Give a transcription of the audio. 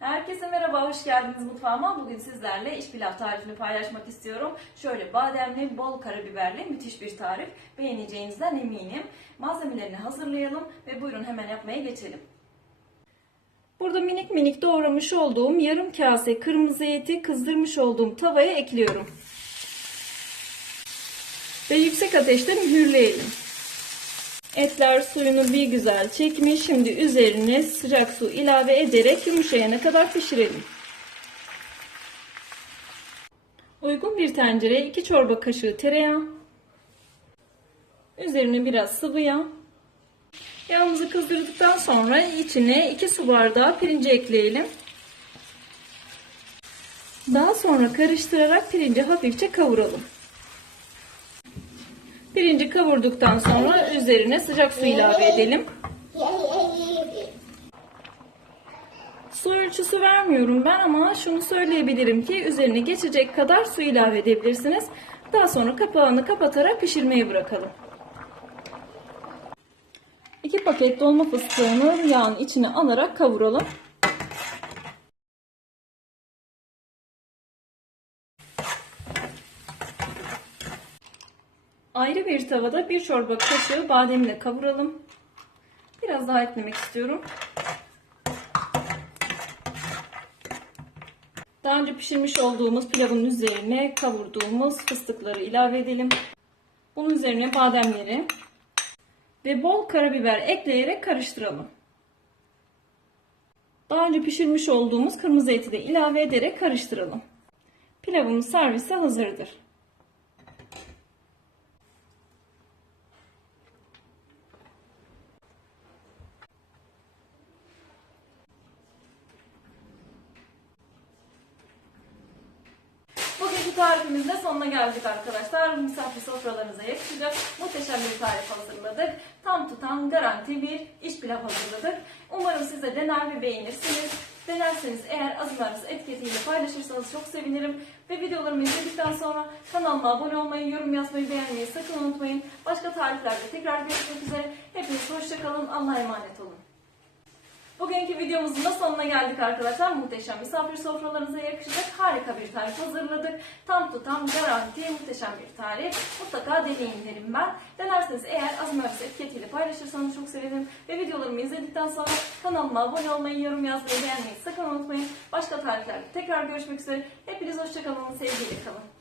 Herkese merhaba, hoş geldiniz mutfağıma. Bugün sizlerle iş pilav tarifini paylaşmak istiyorum. Şöyle bademli, bol karabiberli müthiş bir tarif. Beğeneceğinizden eminim. Malzemelerini hazırlayalım ve buyurun hemen yapmaya geçelim. Burada minik minik doğramış olduğum yarım kase kırmızı eti kızdırmış olduğum tavaya ekliyorum. Ve yüksek ateşte mühürleyelim. Etler suyunu bir güzel çekmiş. Şimdi üzerine sıcak su ilave ederek yumuşayana kadar pişirelim. Uygun bir tencereye 2 çorba kaşığı tereyağı, üzerine biraz sıvı yağ. Yağımızı kızdırdıktan sonra içine 2 su bardağı pirinci ekleyelim. Daha sonra karıştırarak pirinci hafifçe kavuralım. Pirinci kavurduktan sonra üzerine sıcak su ilave edelim. Su ölçüsü vermiyorum ben ama şunu söyleyebilirim ki üzerine geçecek kadar su ilave edebilirsiniz. Daha sonra kapağını kapatarak pişirmeye bırakalım. 2 paket dolma fıstığını yağın içine alarak kavuralım. Ayrı bir tavada bir çorba kaşığı bademle kavuralım. Biraz daha eklemek istiyorum. Daha önce pişirmiş olduğumuz pilavın üzerine kavurduğumuz fıstıkları ilave edelim. Bunun üzerine bademleri ve bol karabiber ekleyerek karıştıralım. Daha önce pişirmiş olduğumuz kırmızı eti de ilave ederek karıştıralım. Pilavımız servise hazırdır. Bugünkü tarifimizin de sonuna geldik arkadaşlar. Misafir sofralarınıza yakışacak muhteşem bir tarif hazırladık. Tam tutan garanti bir iş pilav hazırladık. Umarım siz de dener ve beğenirsiniz. Denerseniz eğer azılarınız etiketiyle paylaşırsanız çok sevinirim. Ve videolarımı izledikten sonra kanalıma abone olmayı, yorum yazmayı, beğenmeyi sakın unutmayın. Başka tariflerde tekrar görüşmek üzere. Hepiniz hoşçakalın. Allah'a emanet olun. Bugünkü videomuzun da sonuna geldik arkadaşlar. Muhteşem misafir sofralarınıza yakışacak harika bir tarif hazırladık. Tam tutam garanti muhteşem bir tarif. Mutlaka deneyin derim ben. Denerseniz eğer Azim Örs etiketiyle paylaşırsanız çok sevinirim. Ve videolarımı izledikten sonra kanalıma abone olmayı, yorum yazmayı, beğenmeyi sakın unutmayın. Başka tariflerde tekrar görüşmek üzere. Hepiniz hoşçakalın, sevgiyle kalın.